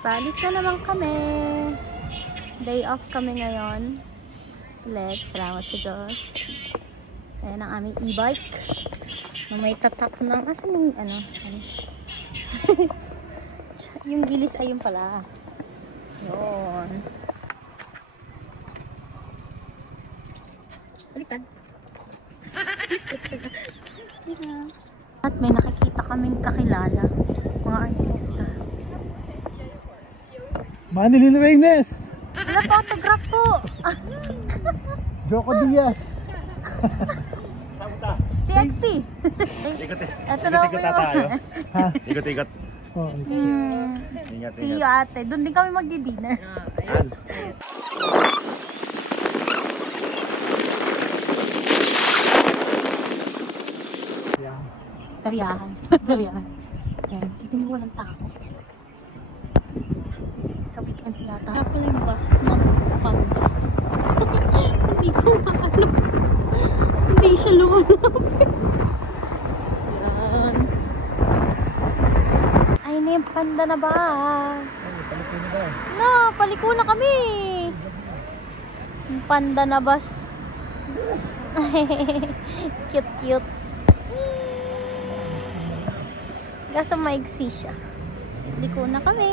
Palis na naman kami. Day off kami ngayon. Ulit, salamat sa Diyos. Ayan ang aming e-bike. May tatak na. Asan yung ano? Yung gilis ayun pala. Yun. Baliktad. At may nakikita kaming kakilala. Mga artista. Manilin Reynes! Wala pa autograph po! Joko Diaz! TXT! Ito na po yung... Ikot-ikot. Ingat, See you ate. Doon din kami magdi-dinner. Tariyahan. Tariyahan. Ayan. Tignan mo walang tao. Sa weekend yata. Kaya pala yung bus ng Panda. Hindi ko maalam. Hindi siya lumalapit. Ayan. Ay na yung Panda na bus. Na, paliko na kami. Yung Panda na bus. Cute, cute. Kaso maigsi siya. Liko na kami.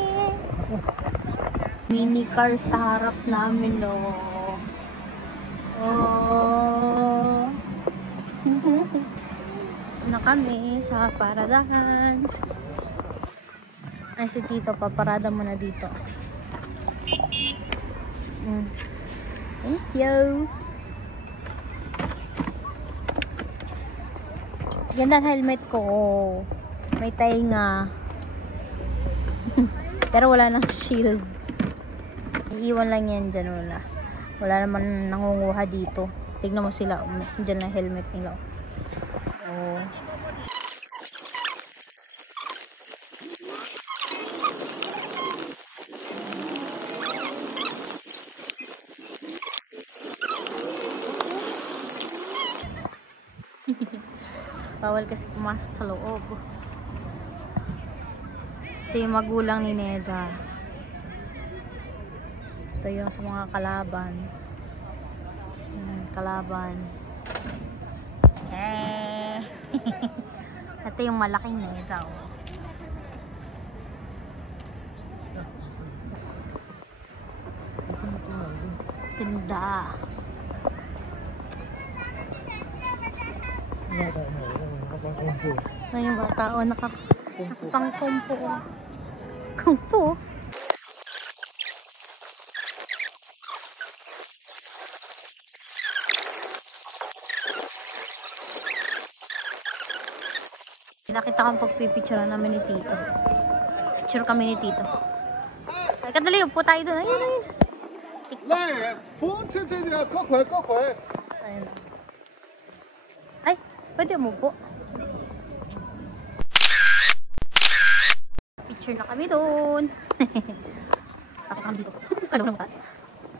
Mini car sa harap namin, no. Oh. Na kami sa paradahan. Ay, si Tito, paparada mo na dito. Thank you. Ganda helmet ko. May tainga. Pero wala nang shield. Iiwan lang yan dyan. Wala naman nangunguha dito. Tignan mo sila. Dyan na helmet nila. Oh. Bawal kasi pumasok sa loob. Ito yung magulang ni Neza. Ito yung sa mga kalaban. Kalaban. Ito yung malaking Neza. Tinda. Ay, yung bata o nakapang-kumpo. Kumpo? Nakita kang pagpipicture namin ni Tito. Picture kami ni Tito. Ay, kadali, upo tayo doon. Ayun, ayun. Ayun. Ay, pwede umupo. Picture na kami doon. Takot kami dito. Kalaw na bukas.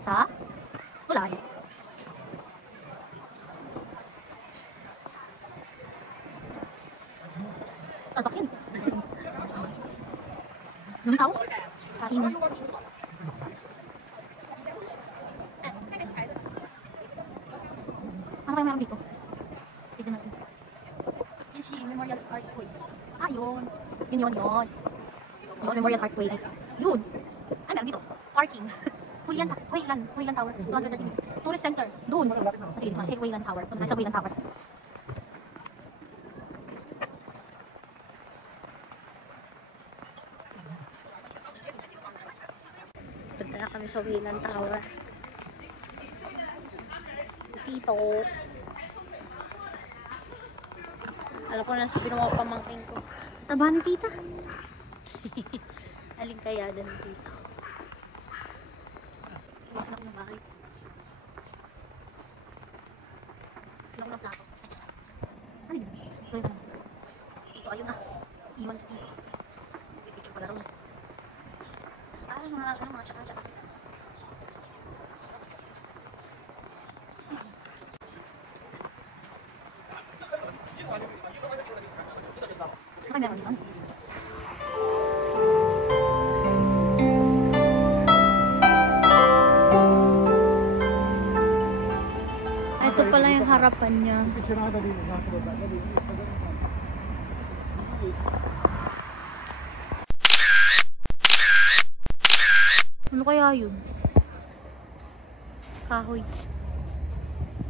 Sa? Wala eh. Sa baksin. Nung tao? Kain. Ano kayo meron dito? Tignan natin. Yan si Memorial Archway. Ah, yun. Yun. Yun, Memorial Archway. Yun. Ay, meron dito. Parking. Wayland Tower. 230 meters. Tourist Center. Doon. Sige, Wayland Tower. Nasa Wayland Tower. Punta na kami sa Wayland Tower. Tito. Alam ko na sabi ng mga pamangking ko. Taba ni tita. Aling kaya doon ni tito. Iwasan ako ng bahay. Silang ng plato. Ay, tito, ayun na. Iwan sa tito. Pipicture pala rin. Ay, mga tsaka. Ay, meron dito. Ito pala yung harapan niya. Ano kaya yun? Kahoy.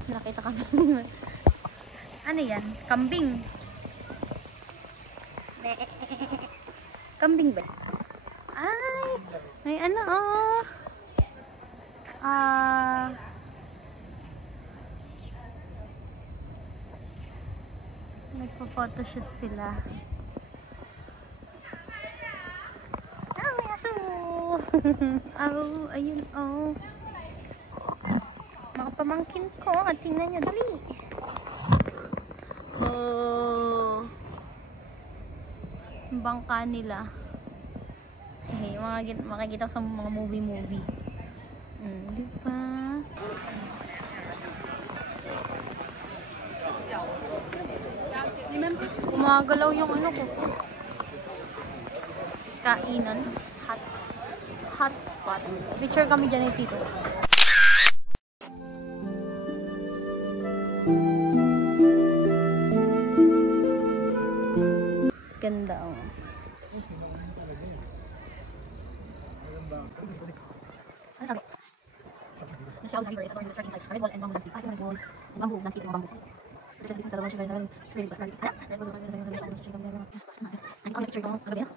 Nakita kami. Ano yan? Kambing. Kambing ba? Ay! May ano oh! Nagpo-photoshoot sila. Ay, aso! Oh, ayun oh. Mga pamangkin ko. Tingnan nyo, dali! Oh! Bangka nila. Hey, makikita ko sa mga movie. Diba? Gumagalaw yung ano ko. Kainan. Hot pot. Picture kami dyan ni Tito. Ganda oh. Ano sabi? The shells river is adorned with striking sight. Red wall and bamboo landscape. Red wall. Bamboo landscape yung bamboo. Red wall sa red wall. Ay, ako picture ko kagabi ah.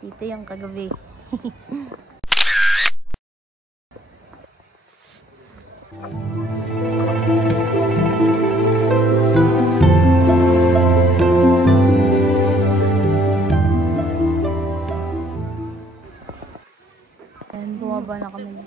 Ito yung kagabi. Ayan, bumaba na kami.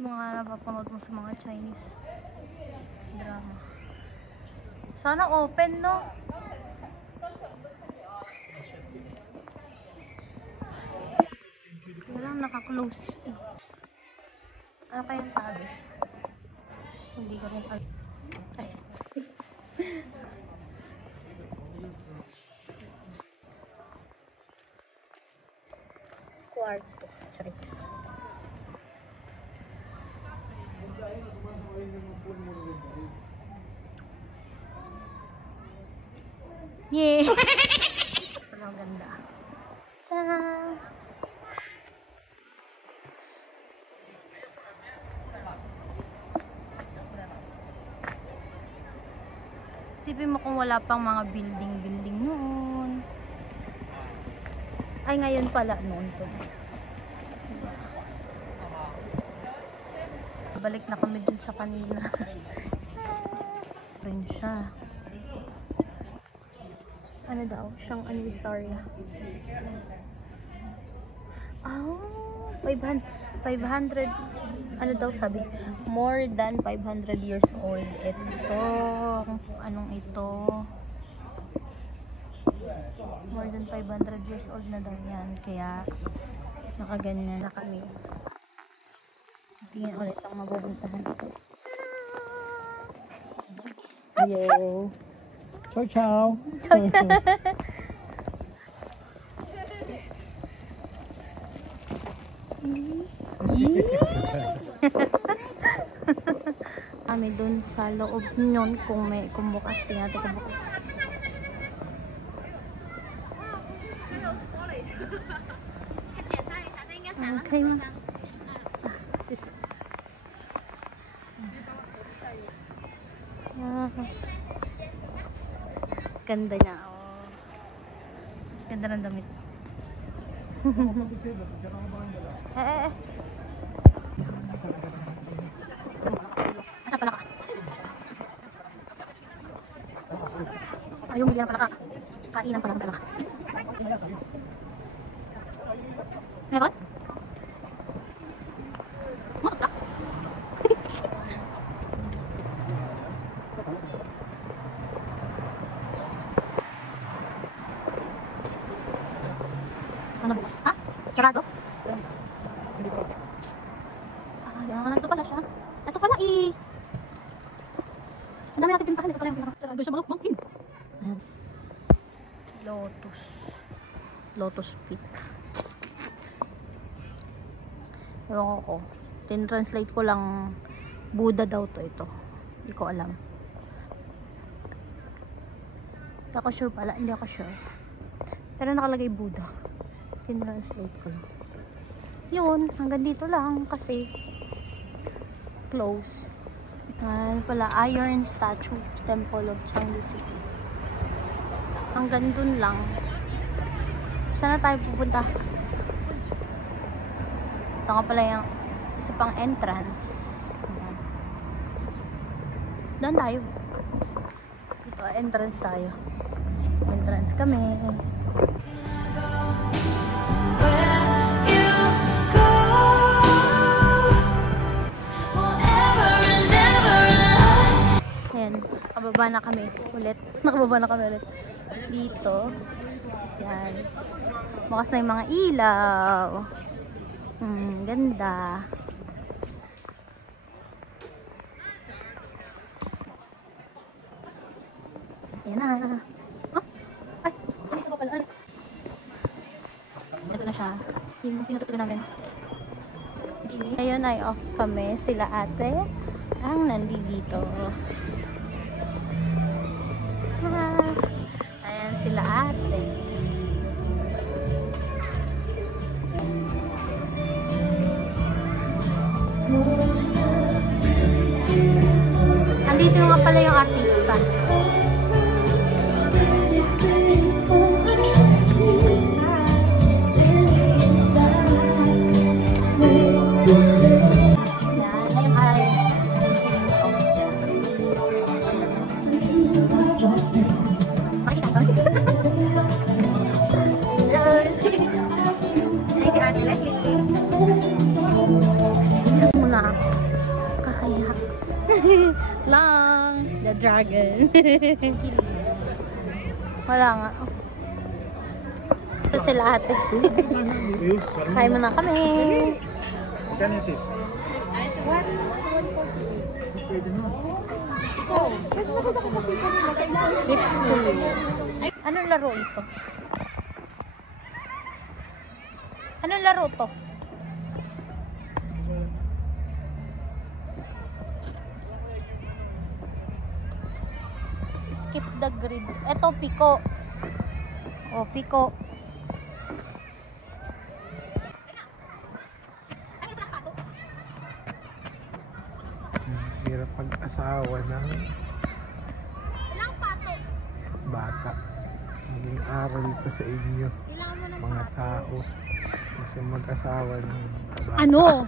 Mga napapanood mo sa mga Chinese drama. Sana open, no? Walang naka-close. Ano kaya sabi? Hindi ko rin alam. Ay. Kwarto. Charis. Yay! Ang ganda. Tadaan! Isipin mo kung wala pang mga building noon. Ay, ngayon pala noon to. Balik na kami dun sa kanina. Rin siya. Ano daw? Siyang Anniversarya. Oh, 500. Ano daw sabi? More than 500 years old. Ito. Anong ito? More than 500 years old na daw yan. Kaya, nakaganyan na kami. Tingnan ulit ang mabubuntahan ito. Hello. Ciao, ciao. Ciao, ciao. kami dun sa loob nyon kung bukas. Tingnan natin kung bukas. Okay, ma. Ganda niya. Oh. Ganda ng damit. Asa pala ka? Ayaw bigyan pala ka. Kainan pala ka. Meron? Mukha ka? Ano bukas? Ha? Sarado? Ayan, ito pala siya. Ito pala ang dami natin tintahan. Ito pala yung pinaka. Sarado siya, bangkin. Ayan. Lotus Pit. Ewan ko. Tin-translate ko lang Buddha daw to ito. Hindi ko alam. Hindi ako sure pala. Hindi ako sure. Pero nakalagay Buddha. Tin-translate ko lang. Yun. Hanggang dito lang kasi close. Ano pala. Iron Statue Temple of Chengdu City. Hanggang dun lang. Saan na tayo pupunta? Ito nga pala yung isa pang entrance. Ayan. Doon tayo. Ito, entrance tayo. Entrance kami. Ayan, nakababa na kami ulit. Nakababa na kami ulit. Dito. Ayan. Bukas na yung mga ilaw. Ganda. Ayan na. Oh, ay, may isa pa pala. Ito na siya. Yung tinututunan namin. Ngayon ay off kami. Sila ate ang nandito. Ayan sila ate. Andito nga pala yung artista. Yan, ngayon ay makikita ito. Ay, si Ate Leslie. Muna ako. Kakaya. Lang. The dragon. Kilis. Wala nga. Ito sila ate. Kaya mo na kami. Genesis. Lips to anong laro ito? Anong laro to? Skip the grid. Ito, piko. O, piko. Hirap pag-asawa ng bata. Maging aral ito sa inyo, mga tao. Kasi mag-asawa ng bata. Ano?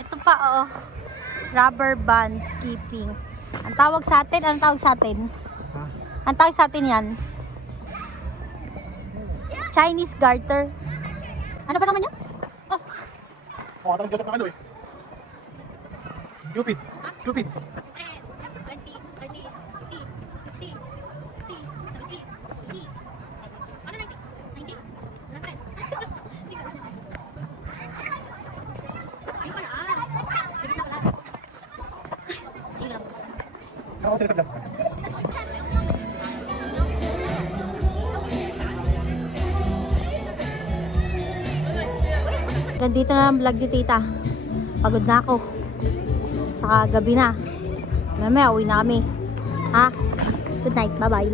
Ito pa, oh. Rubber band skipping. Ang tawag sa atin, anong tawag sa atin? Ha? Ang tawag sa atin yan? Chinese garter. Ano ba naman yan? Oh. Makatang Diyos ang ano eh. Cupid. Cupid. 10, 20, 30, 50, 60, 70, 80. Ano 90? 90? 100? Ayun pala. Sige na pala. Ayun lang. Ako sila sa vlog. Gandito na ang vlog ni tita. Pagod na ako. Saka gabi na. Mamaya uwi na kami. Ha? Good night. Bye-bye.